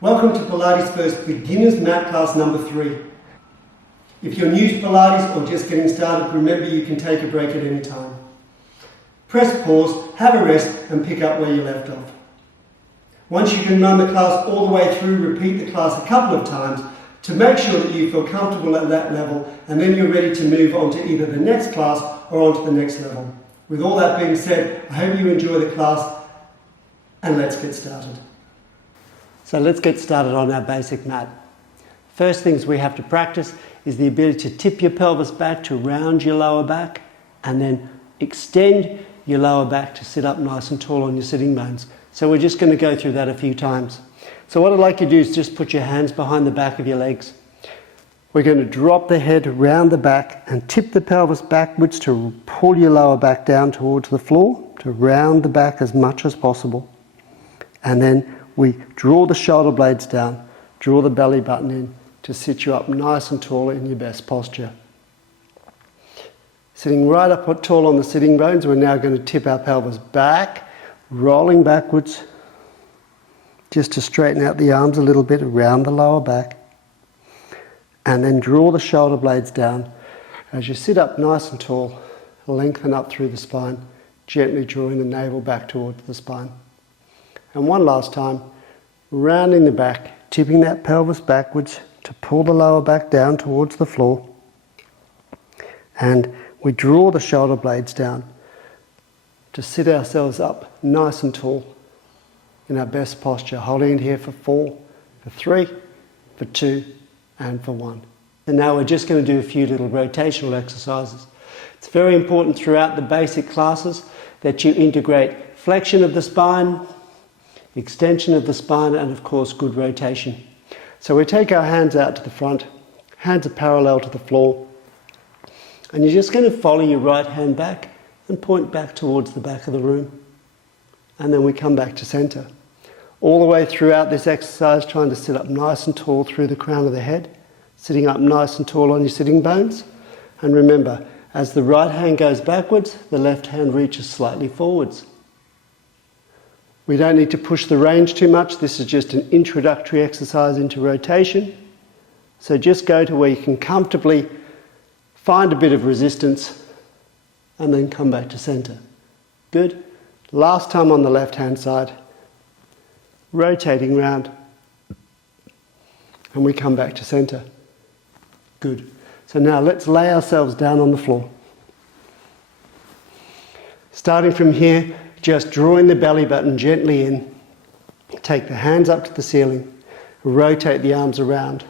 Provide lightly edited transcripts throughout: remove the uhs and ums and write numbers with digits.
Welcome to Pilates First Beginner's Mat class number 3. If you're new to Pilates or just getting started, remember you can take a break at any time. Press pause, have a rest and pick up where you left off. Once you can run the class all the way through, repeat the class a couple of times to make sure that you feel comfortable at that level, and then you're ready to move on to either the next class or on to the next level. With all that being said, I hope you enjoy the class and let's get started. So let's get started on our basic mat. First things we have to practice is the ability to tip your pelvis back to round your lower back and then extend your lower back to sit up nice and tall on your sitting bones. So we're just going to go through that a few times. So what I'd like you to do is just put your hands behind the back of your legs. We're going to drop the head around the back and tip the pelvis backwards to pull your lower back down towards the floor, to round the back as much as possible. And then we draw the shoulder blades down, draw the belly button in to sit you up nice and tall in your best posture. Sitting right up tall on the sitting bones, we're now going to tip our pelvis back, rolling backwards, just to straighten out the arms a little bit around the lower back. And then draw the shoulder blades down. As you sit up nice and tall, lengthen up through the spine, gently drawing the navel back towards the spine. And one last time, rounding the back, tipping that pelvis backwards to pull the lower back down towards the floor. And we draw the shoulder blades down to sit ourselves up nice and tall in our best posture, holding it here for 4, for 3, for 2, and for 1. And now we're just going to do a few little rotational exercises. It's very important throughout the basic classes that you integrate flexion of the spine, extension of the spine, and of course good rotation. So we take our hands out to the front, hands are parallel to the floor, and you're just going to follow your right hand back and point back towards the back of the room. And then we come back to center. All the way throughout this exercise, trying to sit up nice and tall through the crown of the head, sitting up nice and tall on your sitting bones. And remember, as the right hand goes backwards, the left hand reaches slightly forwards. We don't need to push the range too much. This is just an introductory exercise into rotation. So just go to where you can comfortably find a bit of resistance and then come back to center. Good. Last time on the left hand side. Rotating round. And we come back to center. Good. So now let's lay ourselves down on the floor. Starting from here, just drawing the belly button gently in, take the hands up to the ceiling, rotate the arms around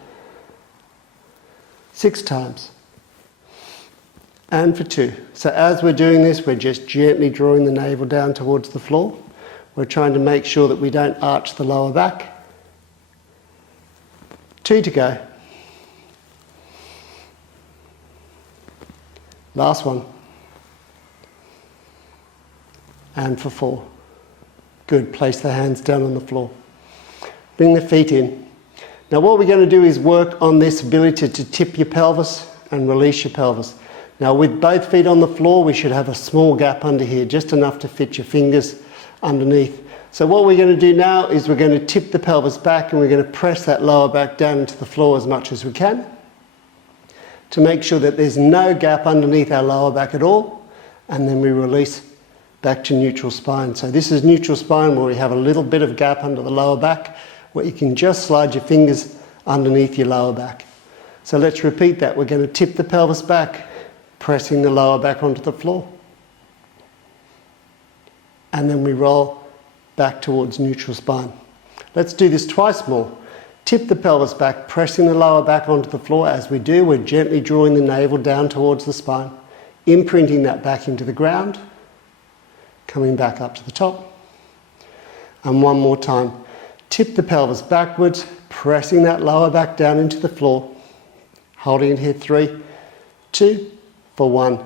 6 times, and for 2. So as we're doing this, we're just gently drawing the navel down towards the floor. We're trying to make sure that we don't arch the lower back. 2 to go. Last one. And for 4. Good. Place the hands down on the floor. Bring the feet in. Now what we're going to do is work on this ability to tip your pelvis and release your pelvis. Now with both feet on the floor, we should have a small gap under here, just enough to fit your fingers underneath. So what we're going to do now is we're going to tip the pelvis back and we're going to press that lower back down into the floor as much as we can to make sure that there's no gap underneath our lower back at all, and then we release back to neutral spine. So this is neutral spine where we have a little bit of gap under the lower back where you can just slide your fingers underneath your lower back. So let's repeat that. We're going to tip the pelvis back, pressing the lower back onto the floor. And then we roll back towards neutral spine. Let's do this twice more. Tip the pelvis back, pressing the lower back onto the floor. As we do, we're gently drawing the navel down towards the spine, imprinting that back into the ground, coming back up to the top. And one more time. Tip the pelvis backwards, pressing that lower back down into the floor, holding it here 3, 2, for 1,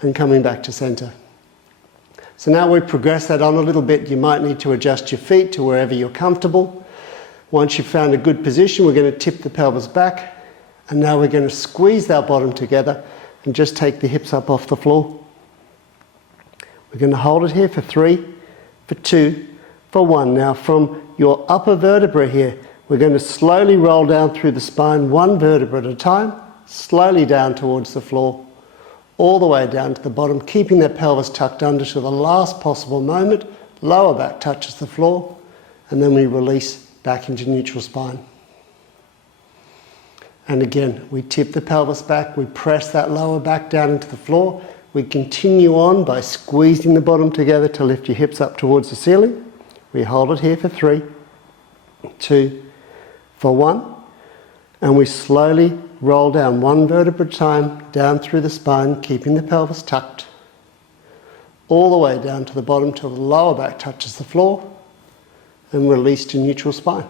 and coming back to center. So now we progress that on a little bit. You might need to adjust your feet to wherever you're comfortable. Once you've found a good position, we're going to tip the pelvis back, and now we're going to squeeze our bottom together and just take the hips up off the floor. We're going to hold it here for 3, for 2, for 1. Now from your upper vertebra here, We're going to slowly roll down through the spine, one vertebra at a time, slowly down towards the floor, all the way down to the bottom, keeping that pelvis tucked under to the last possible moment. Lower back touches the floor, and then we release back into neutral spine. And again, we tip the pelvis back, we press that lower back down into the floor. We continue on by squeezing the bottom together to lift your hips up towards the ceiling. We hold it here for 3, 2, for 1. And we slowly roll down one vertebra at a time, down through the spine, keeping the pelvis tucked. All the way down to the bottom till the lower back touches the floor. And release to neutral spine.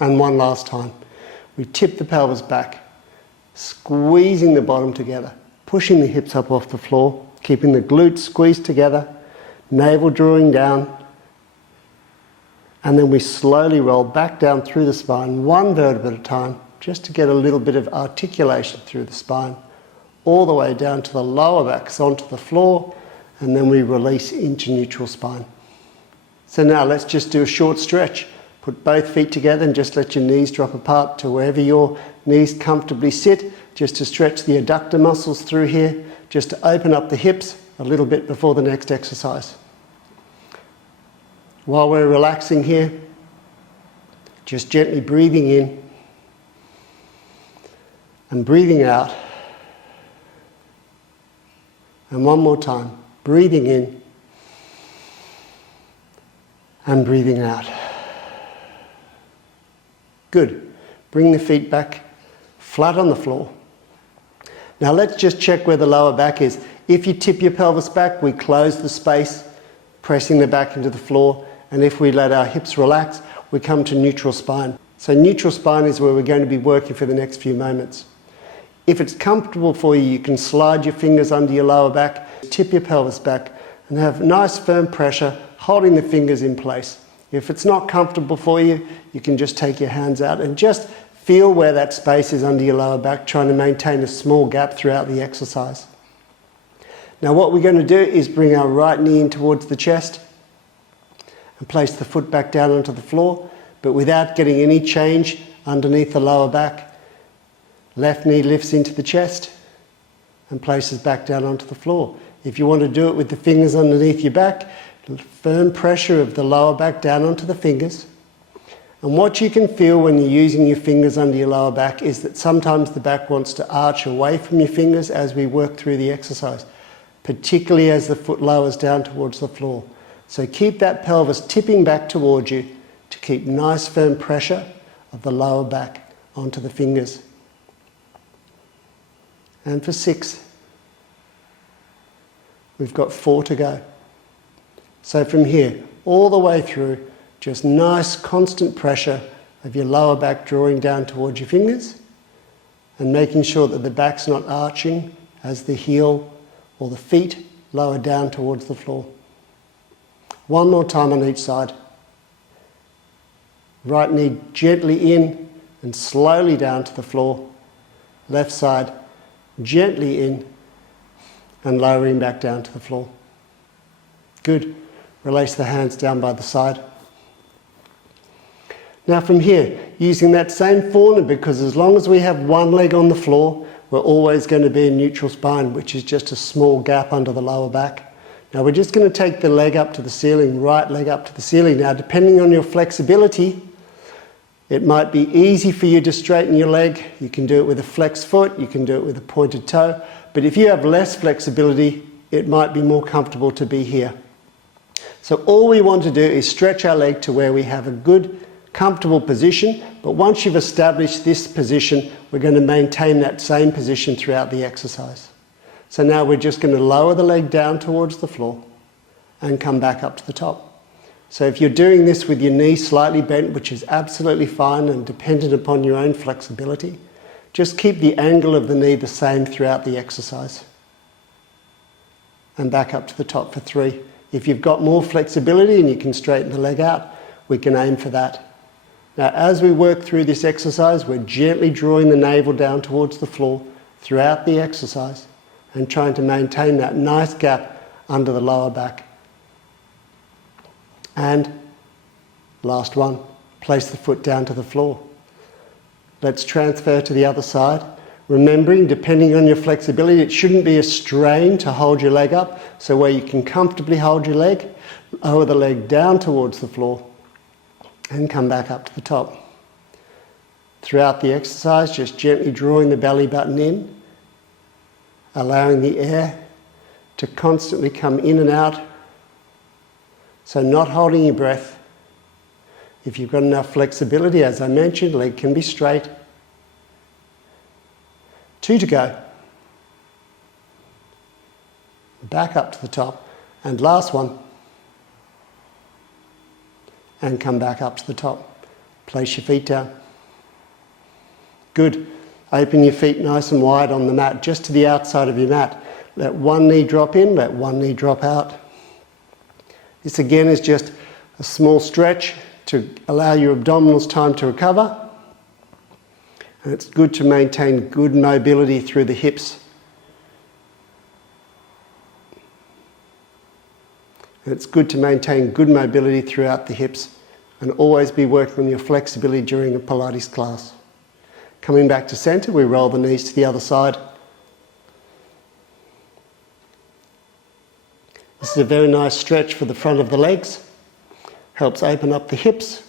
And one last time. We tip the pelvis back, squeezing the bottom together, pushing the hips up off the floor, keeping the glutes squeezed together, navel drawing down, and then we slowly roll back down through the spine, one vertebra at a time, just to get a little bit of articulation through the spine, all the way down to the lower backs onto the floor, and then we release into neutral spine. So now let's just do a short stretch. Put both feet together and just let your knees drop apart to wherever your knees comfortably sit, just to stretch the adductor muscles through here, just to open up the hips a little bit before the next exercise. While we're relaxing here, just gently breathing in and breathing out. And one more time, breathing in and breathing out. Good. Bring the feet back flat on the floor. Now let's just check where the lower back is. If you tip your pelvis back, we close the space, pressing the back into the floor. And if we let our hips relax, we come to neutral spine. So neutral spine is where we're going to be working for the next few moments. If it's comfortable for you, you can slide your fingers under your lower back, tip your pelvis back, and have nice firm pressure, holding the fingers in place. If it's not comfortable for you, you can just take your hands out and just feel where that space is under your lower back, trying to maintain a small gap throughout the exercise. Now what we're going to do is bring our right knee in towards the chest and place the foot back down onto the floor, but without getting any change underneath the lower back. Left knee lifts into the chest and places back down onto the floor. If you want to do it with the fingers underneath your back, firm pressure of the lower back down onto the fingers. And what you can feel when you're using your fingers under your lower back is that sometimes the back wants to arch away from your fingers as we work through the exercise, particularly as the foot lowers down towards the floor. So keep that pelvis tipping back towards you to keep nice firm pressure of the lower back onto the fingers. And for 6, we've got 4 to go. So from here, all the way through, just nice constant pressure of your lower back drawing down towards your fingers and making sure that the back's not arching as the heel or the feet lower down towards the floor. One more time on each side. Right knee gently in and slowly down to the floor. Left side gently in and lowering back down to the floor. Good. Release the hands down by the side. Now from here, using that same form, because as long as we have one leg on the floor, we're always going to be in neutral spine, which is just a small gap under the lower back. Now we're just going to take the leg up to the ceiling, right leg up to the ceiling. Now depending on your flexibility, it might be easy for you to straighten your leg. You can do it with a flexed foot, you can do it with a pointed toe. But if you have less flexibility, it might be more comfortable to be here. So all we want to do is stretch our leg to where we have a good, comfortable position. But once you've established this position, we're going to maintain that same position throughout the exercise. So now we're just going to lower the leg down towards the floor and come back up to the top. So if you're doing this with your knee slightly bent, which is absolutely fine and dependent upon your own flexibility, just keep the angle of the knee the same throughout the exercise. And back up to the top for 3. If you've got more flexibility and you can straighten the leg out, we can aim for that. Now as we work through this exercise, we're gently drawing the navel down towards the floor throughout the exercise and trying to maintain that nice gap under the lower back. And last one, place the foot down to the floor. Let's transfer to the other side. Remembering, depending on your flexibility, it shouldn't be a strain to hold your leg up. So where you can comfortably hold your leg, lower the leg down towards the floor and come back up to the top. Throughout the exercise, just gently drawing the belly button in, allowing the air to constantly come in and out. So not holding your breath. If you've got enough flexibility, as I mentioned, leg can be straight. 2 to go. Back up to the top. And last one. And come back up to the top. Place your feet down. Good. Open your feet nice and wide on the mat, just to the outside of your mat. Let one knee drop in, let one knee drop out. This again is just a small stretch to allow your abdominals time to recover. And it's good to maintain good mobility through the hips. And it's good to maintain good mobility throughout the hips and always be working on your flexibility during a Pilates class. Coming back to center, we roll the knees to the other side. This is a very nice stretch for the front of the legs. Helps open up the hips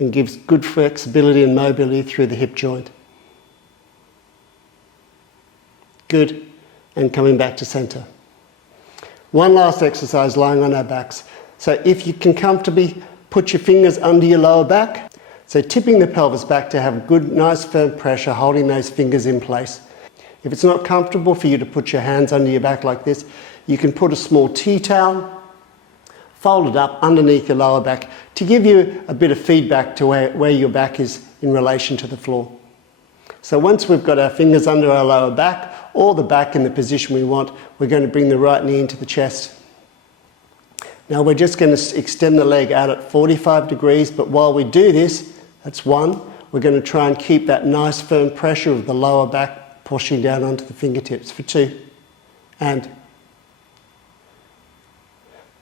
and gives good flexibility and mobility through the hip joint. Good. And coming back to center. One last exercise, lying on our backs. So if you can comfortably put your fingers under your lower back, so tipping the pelvis back to have good, nice, firm pressure, holding those fingers in place. If it's not comfortable for you to put your hands under your back like this, you can put a small tea towel, fold it up underneath your lower back to give you a bit of feedback to where your back is in relation to the floor. So once we've got our fingers under our lower back, or the back in the position we want, we're going to bring the right knee into the chest. Now we're just going to extend the leg out at 45 degrees, but while we do this, that's one, we're going to try and keep that nice firm pressure of the lower back pushing down onto the fingertips for 2, and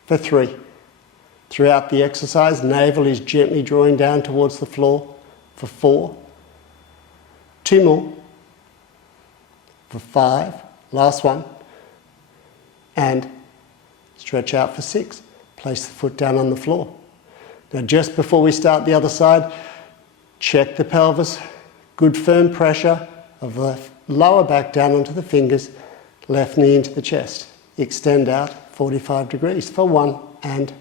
for 3. Throughout the exercise, navel is gently drawing down towards the floor for 4, 2 more, for 5, last one, and stretch out for 6. Place the foot down on the floor. Now just before we start the other side, check the pelvis, good firm pressure of the lower back down onto the fingers, left knee into the chest. Extend out 45 degrees for 1, and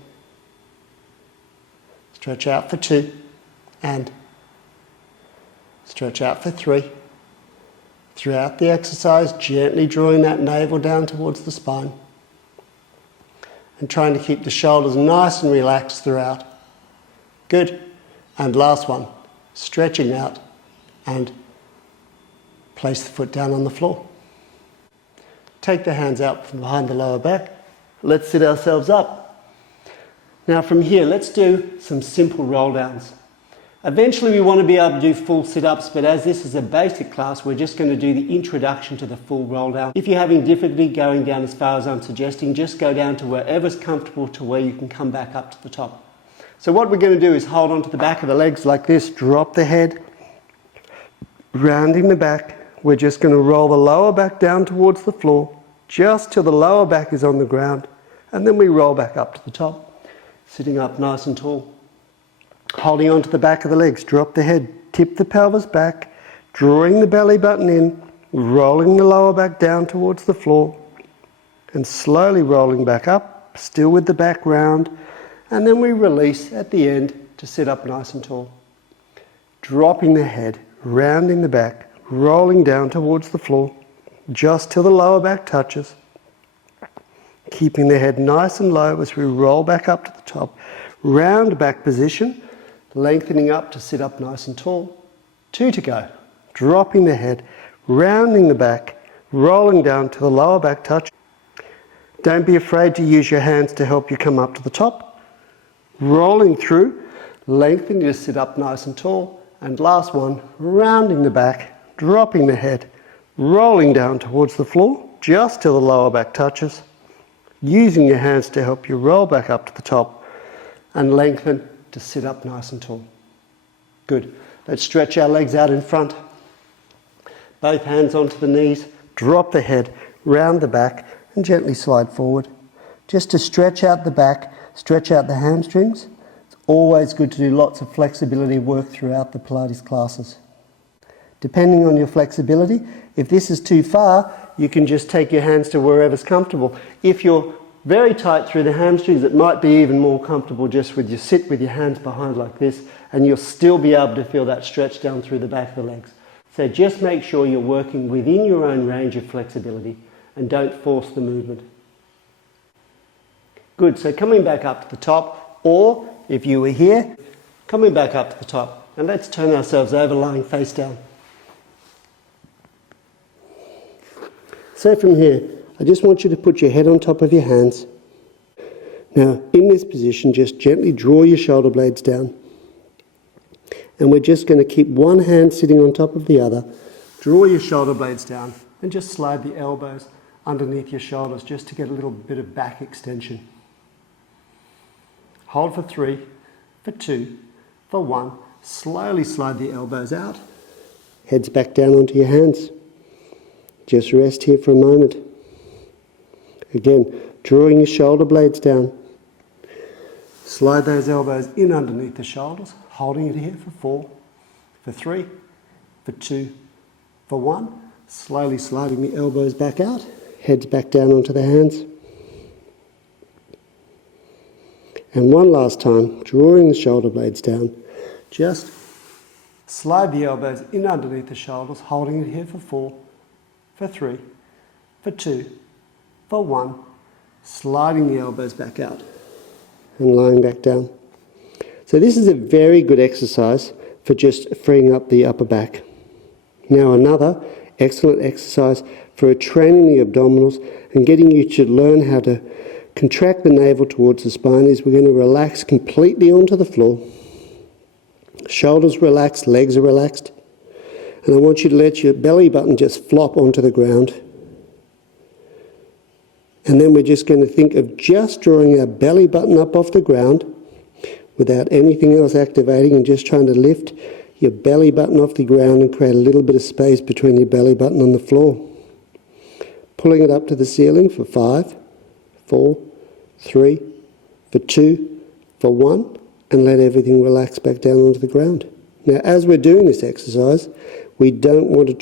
stretch out for 2, and stretch out for 3. Throughout the exercise, gently drawing that navel down towards the spine and trying to keep the shoulders nice and relaxed throughout. Good. And last one, stretching out and place the foot down on the floor. Take the hands out from behind the lower back. Let's sit ourselves up. Now from here, let's do some simple roll downs. Eventually we want to be able to do full sit-ups, but as this is a basic class, we're just going to do the introduction to the full roll down. If you're having difficulty going down as far as I'm suggesting, just go down to wherever's comfortable to where you can come back up to the top. So what we're going to do is hold on to the back of the legs like this, drop the head, rounding the back. We're just going to roll the lower back down towards the floor, just till the lower back is on the ground, and then we roll back up to the top, sitting up nice and tall. Holding onto the back of the legs, drop the head, tip the pelvis back, drawing the belly button in, rolling the lower back down towards the floor, and slowly rolling back up, still with the back round, and then we release at the end to sit up nice and tall. Dropping the head, rounding the back, rolling down towards the floor, just till the lower back touches, keeping the head nice and low as we roll back up to the top, round back position, lengthening up to sit up nice and tall. 2 to go. Dropping the head, rounding the back, rolling down to the lower back touch. Don't be afraid to use your hands to help you come up to the top. Rolling through, lengthening to sit up nice and tall. And last one, rounding the back, dropping the head, rolling down towards the floor, just till the lower back touches. Using your hands to help you roll back up to the top and lengthen to sit up nice and tall. Good. Let's stretch our legs out in front. Both hands onto the knees, drop the head, round the back and gently slide forward. Just to stretch out the back, stretch out the hamstrings. It's always good to do lots of flexibility work throughout the Pilates classes. Depending on your flexibility, if this is too far, you can just take your hands to wherever's comfortable. If you're very tight through the hamstrings, it might be even more comfortable just with you sit with your hands behind like this, and you'll still be able to feel that stretch down through the back of the legs. So just make sure you're working within your own range of flexibility and don't force the movement. Good, so coming back up to the top, or if you were here, coming back up to the top, and let's turn ourselves over lying face down. So from here, I just want you to put your head on top of your hands. Now, in this position, just gently draw your shoulder blades down. And we're just going to keep one hand sitting on top of the other. Draw your shoulder blades down and just slide the elbows underneath your shoulders just to get a little bit of back extension. Hold for 3, for 2, for 1. Slowly slide the elbows out. Heads back down onto your hands. Just rest here for a moment. Again, drawing your shoulder blades down. Slide those elbows in underneath the shoulders, holding it here for 4, for 3, for 2, for 1. Slowly sliding the elbows back out, heads back down onto the hands. And one last time, drawing the shoulder blades down, just slide the elbows in underneath the shoulders, holding it here for 4, for 3, for 2, for 1. Sliding the elbows back out and lying back down. So this is a very good exercise for just freeing up the upper back. Now another excellent exercise for training the abdominals and getting you to learn how to contract the navel towards the spine is we're going to relax completely onto the floor. Shoulders relaxed, legs are relaxed. And I want you to let your belly button just flop onto the ground. And then we're just going to think of just drawing our belly button up off the ground without anything else activating and just trying to lift your belly button off the ground and create a little bit of space between your belly button and the floor. Pulling it up to the ceiling for 5, 4, 3, for 2, for 1, and let everything relax back down onto the ground. Now, as we're doing this exercise, we don't want to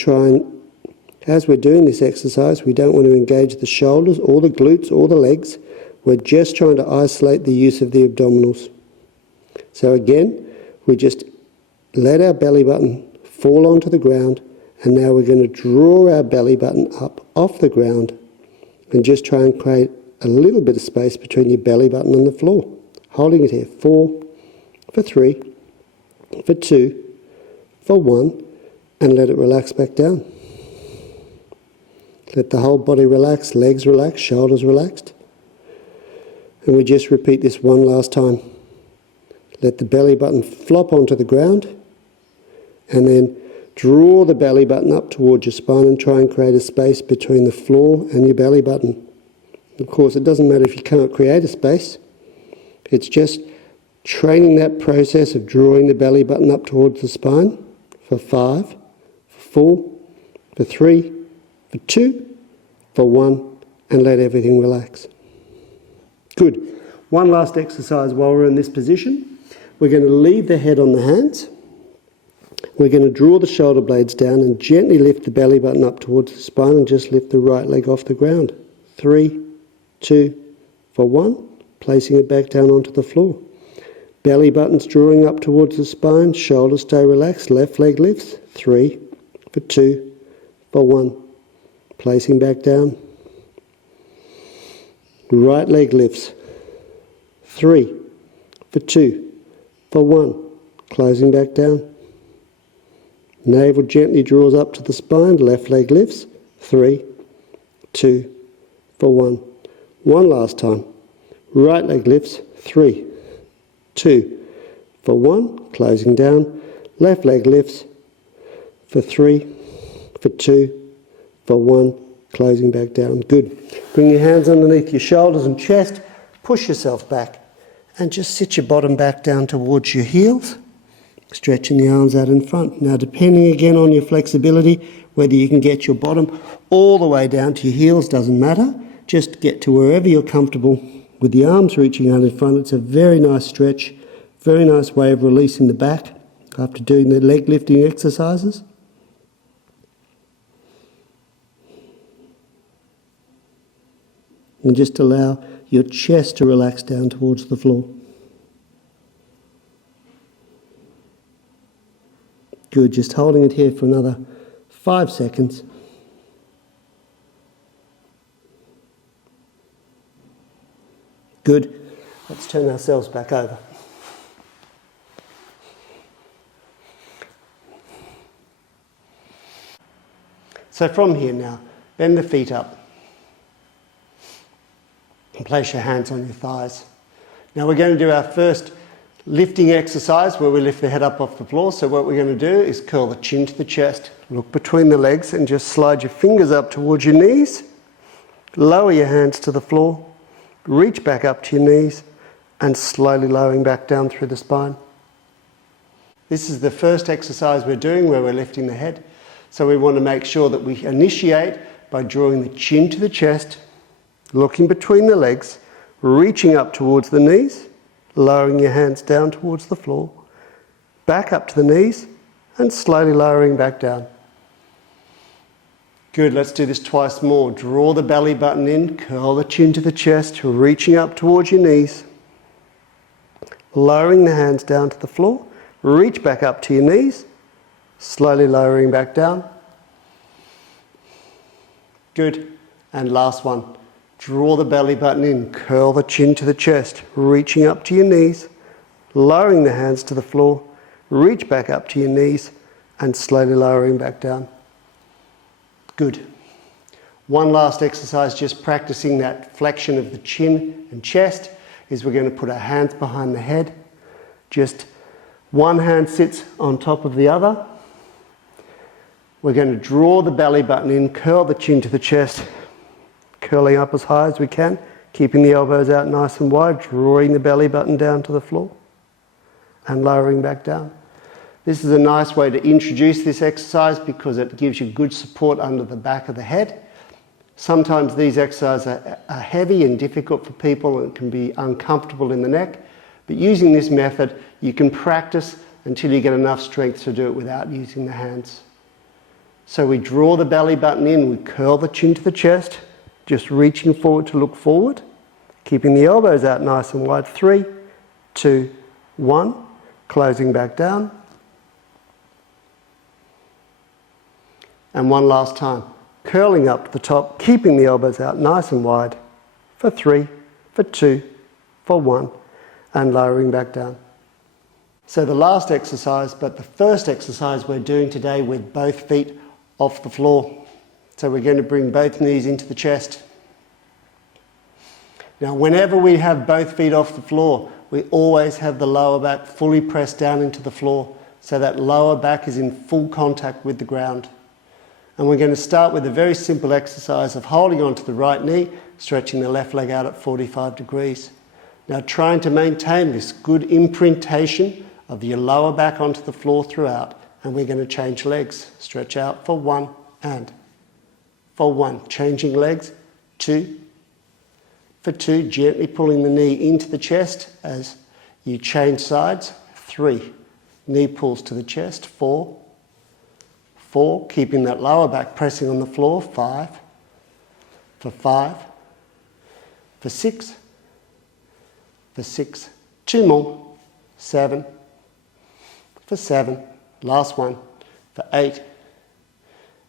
engage the shoulders or the glutes or the legs. We're just trying to isolate the use of the abdominals. So again, we just let our belly button fall onto the ground, and now we're going to draw our belly button up off the ground and just try and create a little bit of space between your belly button and the floor. Holding it here, 4, for 3, for 2, for 1, and let it relax back down. Let the whole body relax, legs relaxed, shoulders relaxed. And we just repeat this one last time. Let the belly button flop onto the ground, and then draw the belly button up towards your spine and try and create a space between the floor and your belly button. Of course, it doesn't matter if you can't create a space. It's just training that process of drawing the belly button up towards the spine for 5, for 4, for 3, for 2, for 1, and let everything relax. Good. One last exercise while we're in this position. We're going to leave the head on the hands. We're going to draw the shoulder blades down and gently lift the belly button up towards the spine and just lift the right leg off the ground. 3, 2, for 1, placing it back down onto the floor. Belly button's drawing up towards the spine, shoulders stay relaxed, left leg lifts. 3, for 2, for 1, placing back down. Right leg lifts. 3, for 2, for 1, closing back down. Navel gently draws up to the spine, left leg lifts. 3, 2, for 1. One last time. Right leg lifts. 3, 2, for 1, closing down. Left leg lifts for 3, for 2, for 1, closing back down. Good. Bring your hands underneath your shoulders and chest. Push yourself back And just sit your bottom back down towards your heels, stretching the arms out in front. Now, depending again on your flexibility, whether you can get your bottom all the way down to your heels, doesn't matter. Just get to wherever you're comfortable with the arms reaching out in front. It's a very nice stretch, very nice way of releasing the back after doing the leg lifting exercises. And just allow your chest to relax down towards the floor. Good, just holding it here for another 5 seconds. Good. Let's turn ourselves back over. So from here now, bend the feet up and place your hands on your thighs. Now we're going to do our first lifting exercise where we lift the head up off the floor. So what we're going to do is curl the chin to the chest, look between the legs and just slide your fingers up towards your knees. Lower your hands to the floor, reach back up to your knees and slowly lowering back down through the spine. This is the first exercise we're doing where we're lifting the head. So we want to make sure that we initiate by drawing the chin to the chest, looking between the legs, reaching up towards the knees, lowering your hands down towards the floor, back up to the knees and slowly lowering back down. Good, let's do this twice more. Draw the belly button in, curl the chin to the chest, reaching up towards your knees, lowering the hands down to the floor, reach back up to your knees, slowly lowering back down. Good, and last one. Draw the belly button in, curl the chin to the chest, reaching up to your knees, lowering the hands to the floor, reach back up to your knees and slowly lowering back down. Good. One last exercise, just practicing that flexion of the chin and chest, is we're going to put our hands behind the head. Just one hand sits on top of the other. We're going to draw the belly button in, curl the chin to the chest, curling up as high as we can, keeping the elbows out nice and wide, drawing the belly button down to the floor and lowering back down. This is a nice way to introduce this exercise because it gives you good support under the back of the head. Sometimes these exercises are heavy and difficult for people and can be uncomfortable in the neck, but using this method you can practice until you get enough strength to do it without using the hands. So we draw the belly button in, we curl the chin to the chest, just reaching forward to look forward, keeping the elbows out nice and wide. 3, 2, 1, closing back down. And one last time, curling up to the top, keeping the elbows out nice and wide for 3, for 2, for 1, and lowering back down. So the last exercise, but the first exercise we're doing today with both feet off the floor. So we're going to bring both knees into the chest. Now whenever we have both feet off the floor, we always have the lower back fully pressed down into the floor so that lower back is in full contact with the ground. And we're going to start with a very simple exercise of holding onto the right knee, stretching the left leg out at 45 degrees. Now trying to maintain this good imprintation of your lower back onto the floor throughout, and we're going to change legs. Stretch out for 1 and for 1. Changing legs, 2. For 2, gently pulling the knee into the chest as you change sides. 3, knee pulls to the chest. 4, 4, keeping that lower back pressing on the floor. 5, for 5, for 6, for 6, 2 more. 7, for 7, last one, for 8,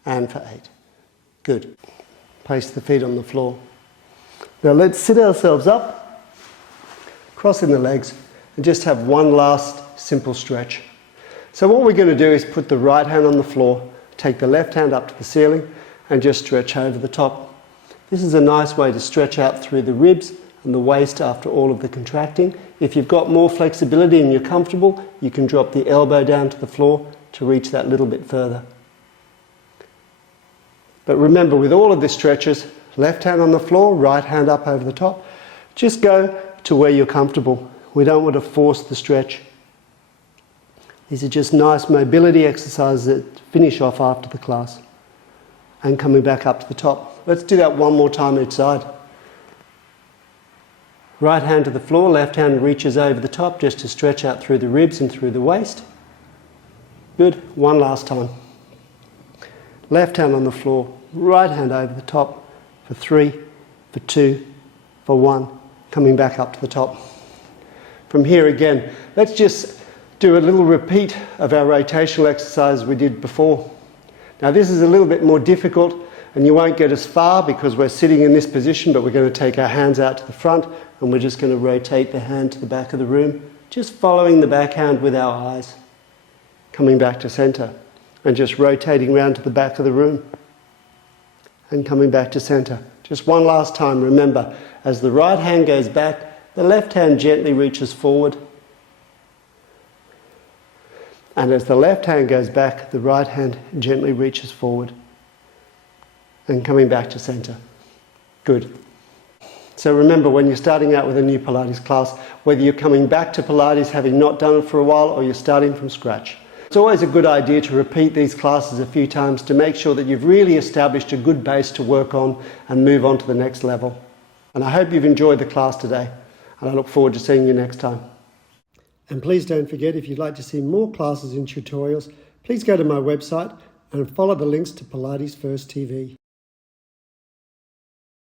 and for 8. Good. Place the feet on the floor. Now let's sit ourselves up, crossing the legs, and just have one last simple stretch. So what we're going to do is put the right hand on the floor, take the left hand up to the ceiling, and just stretch over the top. This is a nice way to stretch out through the ribs and the waist after all of the contracting. If you've got more flexibility and you're comfortable, you can drop the elbow down to the floor to reach that little bit further. But remember, with all of the stretches, left hand on the floor, right hand up over the top. Just go to where you're comfortable. We don't want to force the stretch. These are just nice mobility exercises that finish off after the class. And coming back up to the top. Let's do that one more time each side. Right hand to the floor, left hand reaches over the top just to stretch out through the ribs and through the waist. Good. One last time. Left hand on the floor, right hand over the top for 3, for 2, for 1. Coming back up to the top. From here again, let's just do a little repeat of our rotational exercise we did before. Now this is a little bit more difficult and you won't get as far because we're sitting in this position, but we're going to take our hands out to the front and we're just going to rotate the hand to the back of the room, just following the backhand with our eyes. Coming back to center and just rotating around to the back of the room and coming back to center. Just one last time, remember, as the right hand goes back, the left hand gently reaches forward. And as the left hand goes back, the right hand gently reaches forward. And coming back to center. Good. So remember, when you're starting out with a new Pilates class, whether you're coming back to Pilates having not done it for a while or you're starting from scratch, it's always a good idea to repeat these classes a few times to make sure that you've really established a good base to work on and move on to the next level. And I hope you've enjoyed the class today, and I look forward to seeing you next time. And please don't forget, if you'd like to see more classes and tutorials, please go to my website and follow the links to Pilates First TV.